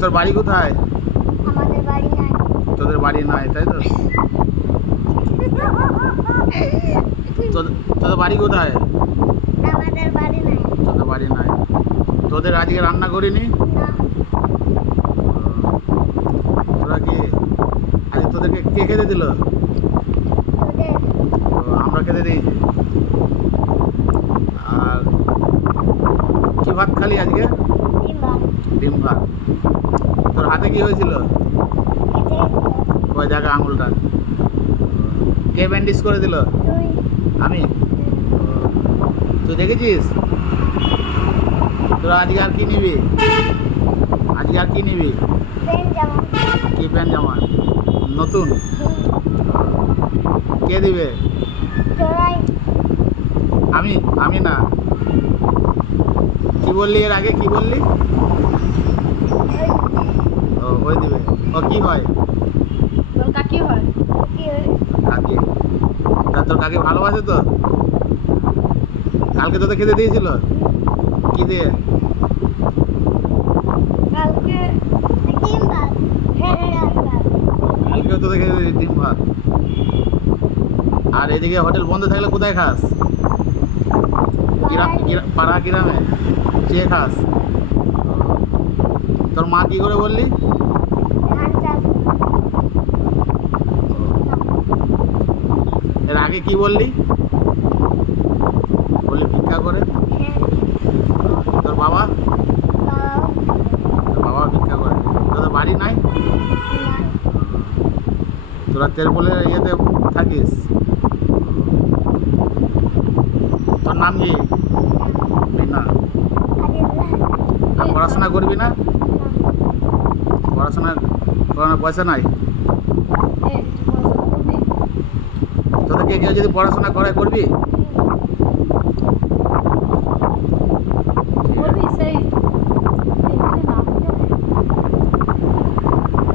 তোর বাড়ি কোথায়? আমাদের বাড়ি নাই। তোদের বাড়ি নাই তাই তো? তোদের বাড়ি কোথায়? আমাদের বাড়ি নাই। তোদের বাড়ি নাই। তোদের আজকে রান্না করিনি? না, তোরা কি আজ তোদেরকে কে খেতে দিল? তোদের আমরা খেতে দিয়েছি। আর কি ভাত খালি আজকে? ডিম্বাল ডিম ভাত। তোর হাতে কি হয়েছিল? খেতে গেছিল। ওই জায়গা আঙুলটা কে ব্যান্ডেজ করে দিল? তুই আমি। তুই দেখেছিস? তোরা আজকে আর কি নিবি? আজকে আর কি নিবি? পেন জামা। কি প্যান্ট জামা নতুন? কে দিবে? তোরাই আমি আমি না। কি বললি এর আগে? কি বললি? ও ওই দিবে। ও কি হয়? তোর কাকি হয়। কি হয়? কাকি। তা তোর কাকি ভালোবাসে তো? কালকে তোদের খেতে দিয়েছিল? কি দিয়ে? কালকে ডিম্বাল। হ্যাঁ ডিম্বাল। কালকে তোদের খেতে দিয়েছি ডিম ভাত। আর এদিকে হোটেল বন্ধ থাকলে কোথায় খাস? পাড়া গ্রামে চেয়ে খাস? তোর মা কি করে বললি? ধান চাষ এর আগে কি বললি? বললি ভিক্ষা করে? হ্যাঁ তোর বাবা? বাবা তোর বাবা ভিক্ষা করে। তোদের বাড়ি নাই? নাই। তোরা তেরপোলের ইয়েতে থাকিস? তোর নাম কি? না। আর পড়াশোনা করবি না? পড়াশোনা করানোর পয়সা নাই? তোদেরকে কেউ যদি পড়াশোনা করে করবি? বলবি সেই এখানে নাম দেবে।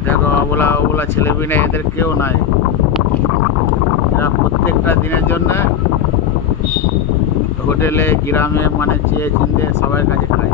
দেখো ওগুলা ওগুলা ছেলে মেয়ে এদের কেউ নাই। এরা প্রত্যেকটা দিনের জন্য হোটেলে গ্রামে মানে চেয়ে চিনতে সবার কাছে খায়।